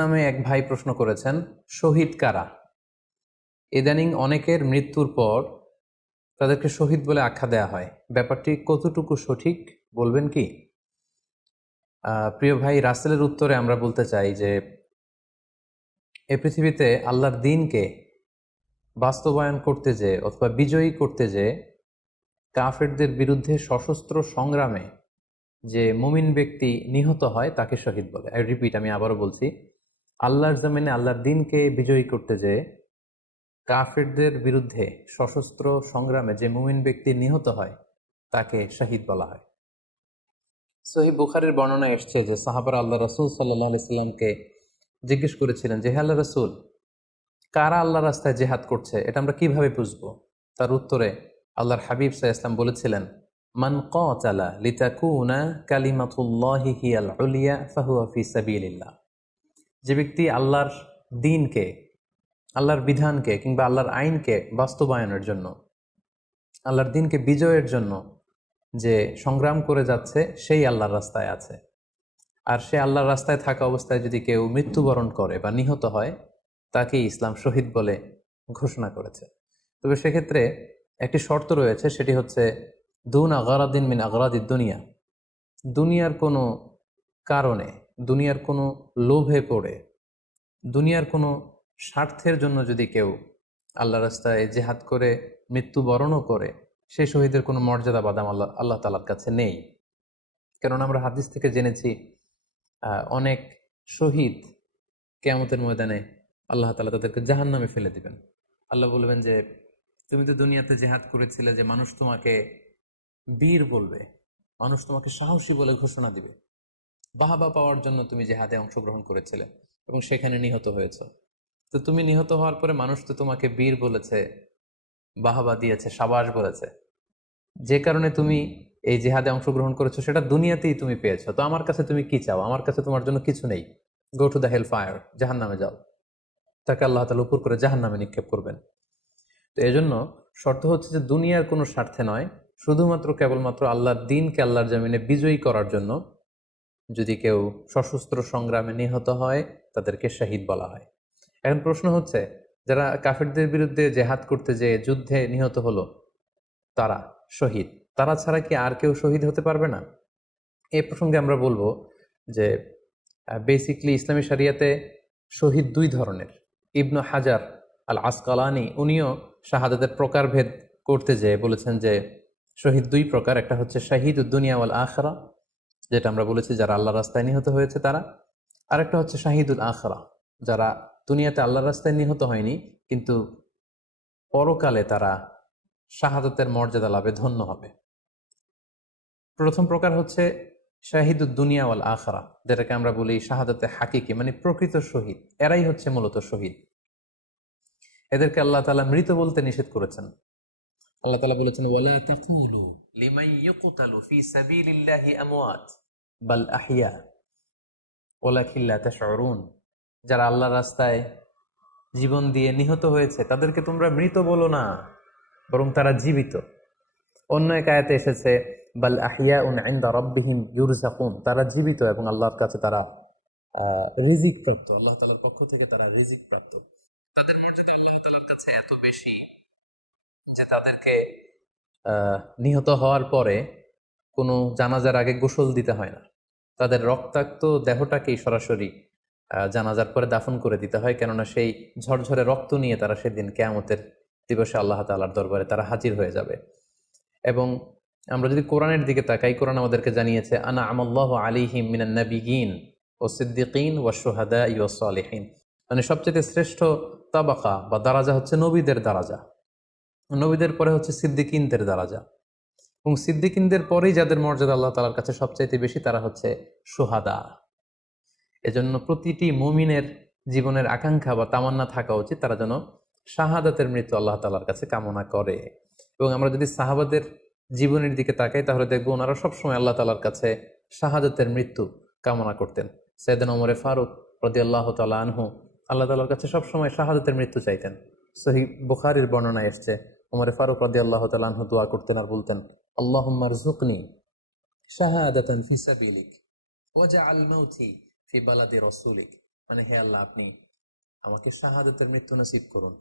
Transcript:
নামে এক ভাই প্রশ্ন করেছেন, শহীদ কারা? ইদানিং অনেকের মৃত্যুর পর তাদেরকে শহীদ বলে আখ্যা দেয়া হয়। ব্যাপারটি কতটুকু সঠিক বলবেন কি? প্রিয় ভাই, রাসেলের উত্তরে আমরা বলতে চাই যে এ পৃথিবীতে আল্লাহর দ্বীনকে বাস্তবায়ন করতে যে অথবা বিজয়ী করতে যে কাফেরদের বিরুদ্ধে সশস্ত্র সংগ্রামে যে মুমিন ব্যক্তি নিহত হয় তাকে শহীদ বলে। আই রিপিট, আমি আবারও বলছি, আল্লাহর জমিনে আল্লাহর দ্বীনকে বিজয়ী করতে যে কাফেরদের বিরুদ্ধে সশস্ত্র সংগ্রামে যে মুমিন ব্যক্তি নিহত হয় তাকে শহীদ বলা হয়। সহিহ বুখারীর বর্ণনা এসছে যে সাহাবারা আল্লাহ রাসূল সাল্লাল্লাহু আলাইহি সাল্লামকে জিজ্ঞেস করেছিলেন যে, হে আল্লাহ রাসূল, কারা আল্লাহ রাস্তায় জিহাদ করছে এটা আমরা কিভাবে বুঝবো? তার উত্তরে আল্লাহর হাবিব সাল্লাল্লাহু আলাইহি ওয়াসাল্লাম বলেছিলেন, মান কাতালা লিতাকুনা কালিমাতুল্লাহি হিয়াল উলিয়া ফাহুয়া ফি সাবিলিল্লাহ। যে ব্যক্তি আল্লাহর দ্বীনকে, আল্লাহর বিধানকে কিংবা আল্লাহর আইনকে বাস্তবায়নের জন্য, আল্লাহর দ্বীনকে বিজয়ের জন্য যে সংগ্রাম করে যাচ্ছে সেই আল্লাহর রাস্তায় আছে। আর সে আল্লাহর রাস্তায় থাকা অবস্থায় যদি কেউ মৃত্যুবরণ করে বা নিহত হয় তাকে ইসলাম শহীদ বলে ঘোষণা করেছে। তবে সেক্ষেত্রে একটি শর্ত রয়েছে, সেটি হচ্ছে দুন আগারাদিন মিন আগারাদিদ দুনিয়া। দুনিয়ার কোনো কারণে, দুনিয়ার কোনো লোভে পড়ে, দুনিয়ার কোনো স্বার্থের জন্য যদি কেউ আল্লাহ রাস্তায় জেহাদ করে মৃত্যুবরণও করে, সেই শহীদের কোনো মর্যাদা বাদাম আল্লাহ তাআলার কাছে নেই। কেননা আমরা হাদিস থেকে জেনেছি অনেক শহীদ কিয়ামতের ময়দানে আল্লাহ তাআলা তাদেরকে জাহান্নামে ফেলে দিবেন। আল্লাহ বলবেন যে, তুমি তো দুনিয়াতে জেহাদ করেছিলে যে মানুষ তোমাকে বীর বলবে, মানুষ তোমাকে সাহসী বলে ঘোষণা দিবে, বাহাবা পাওয়ার জন্য তুমি জেহাদে অংশগ্রহণ করেছিলে এবং সেখানে নিহত হয়েছ। তো তুমি নিহত হওয়ার পরে মানুষ তো তোমাকে বীর বলেছে, বাহাবা দিয়েছে, সাবাস বলেছে, যে কারণে তুমি এই জেহাদে অংশগ্রহণ করেছো সেটা দুনিয়াতেই তুমি পেয়েছো। তো আমার কাছে তুমি কি চাও? আমার কাছে তোমার জন্য কিছু নেই। Go to the hell fire, জাহান নামে যাও। তাকে আল্লাহ তাআলা উপর করে জাহান নামে নিক্ষেপ করবেন। তো এজন্য শর্ত হচ্ছে যে দুনিয়ার কোনো স্বার্থে নয়, শুধুমাত্র কেবলমাত্র আল্লাহর দ্বীনকে আল্লাহর জমিনে বিজয়ী করার জন্য যদি কেউ সশস্ত্র সংগ্রামে নিহত হয় তাদেরকে শহীদ বলা হয়। এখন প্রশ্ন হচ্ছে, যারা কাফেরদের বিরুদ্ধে জেহাদ করতে যেয়ে যুদ্ধে নিহত হলো তারা শহীদ, তারা ছাড়া কি আর কেউ শহীদ হতে পারবে না? এই প্রসঙ্গে আমরা বলবো যে বেসিকলি ইসলামী শরিয়াতে শহীদ দুই ধরনের। ইবনু হাজার আল আসকালানি উনিও শাহাদাতের প্রকারভেদ করতে যেয়ে বলেছেন যে শহীদ দুই প্রকার। একটা হচ্ছে শাহিদুদ দুনিয়া ওয়াল আখরা, যেটা আমরা বলেছি যারা আল্লাহর রাস্তায় নিহত হয়েছে তারা। আরেকটা হচ্ছে শাহিদুল আখরা, যারা দুনিয়াতে আল্লাহর রাস্তায় নিহত হয়নি কিন্তু পরকালে তারা শাহাদাতের মর্যাদা লাভে ধন্য হবে। প্রথম প্রকার হচ্ছে শাহিদুদ দুনিয়া ওয়াল আখরা, যেটাকে আমরা বলি শাহাদাতে হাকিকি, মানে প্রকৃত শহীদ। এরাই হচ্ছে মূলত শহীদ। এদেরকে আল্লাহ তাআলা মৃত বলতে নিষেধ করেছেন। আল্লাহ তাআলা বলেছেন, ওয়ালা তাকুলু লিমান ইউকতালু ফি সাবিলিল্লাহি আমওয়াত বাল আহইয়া ওয়ালাকিন লা তাশউরুন। যারা আল্লাহর রাস্তায় জীবন দিয়ে নিহত হয়েছে তাদেরকে তোমরা মৃত বলো না, বরং তারা জীবিত। অন্য এক আয়াতে এসেছে, বাল আহিয়াউন ইনদা রাব্বিহিম ইউরযাকুন, তারা জীবিত এবং আল্লাহর কাছে তারা রিজিক প্রাপ্ত, আল্লাহ তাআলার পক্ষ থেকে তারা রিজিক প্রাপ্ত। তাদের মর্যাদা আল্লাহ তাআলার কাছে এত বেশি যে তাদেরকে নিহত হওয়ার পরে কোনো জানাজার আগে গোসল দিতে হয় না, তাদের রক্তাক্ত দেহটাকেই সরাসরি জানাজার পরে দাফন করে দিতে হয়। কেননা সেই ঝরঝরে রক্ত নিয়ে তারা সেদিন কিয়ামতের দিবসে আল্লাহ তাআলার দরবারে তারা হাজির হয়ে যাবে। এবং আমরা যদি কোরআনের দিকে তাকাই, কোরআন আমাদেরকে জানিয়েছে, আনা আমাল্লাহু আলাইহিম মিনান নাবিয়িন ওয়াস সিদ্দিকিন ওয়াশ শুহাদাই ওয়াস সালিহিন, মানে সবচেয়ে শ্রেষ্ঠ তাবাকা বা দারাজা হচ্ছে নবীদের দারাজা, নবীদের পরে হচ্ছে সিদ্দিকিনদের দারাজা, এবং সিদ্দিকিনদের পরেই যাদের মর্যাদা আল্লাহ তাআলার কাছে সবচাইতে বেশি তারা হচ্ছে শুহাদা। এজন্য প্রতিটি মুমিনের জীবনের আকাঙ্ক্ষা বা তামান্না থাকা উচিত তারা যেন শাহাদাতের মৃত্যু আল্লাহ তাআলার কাছে কামনা করে। এবং আমরা যদি সাহাবাদের জীবনের দিকে তাকাই তাহলে দেখবো ওনারা সবসময় আল্লাহ তাআলার কাছে শাহাদাতের মৃত্যু কামনা করতেন। সাইয়েদনা ওমর ফারুক রাদিয়াল্লাহু তাআলা আনহু আল্লাহ তাআলার কাছে সবসময় শাহাদাতের মৃত্যু চাইতেন। সহিহ বুখারীর বর্ণনা এসেছে, ওমর ফারুক রাদিয়াল্লাহু তাআলা আনহু দোয়া করতেন আর বলতেন, আল্লাহুম্মা রযুকনি শাহাদাতান ফি সাবিলিক ওয়াজআল মাউতি ফি বালাদি রাসূলিক। মানে হে আল্লাহ, আপনি আমাকে শাহাদাতের মৃত্যু নসিব করুন।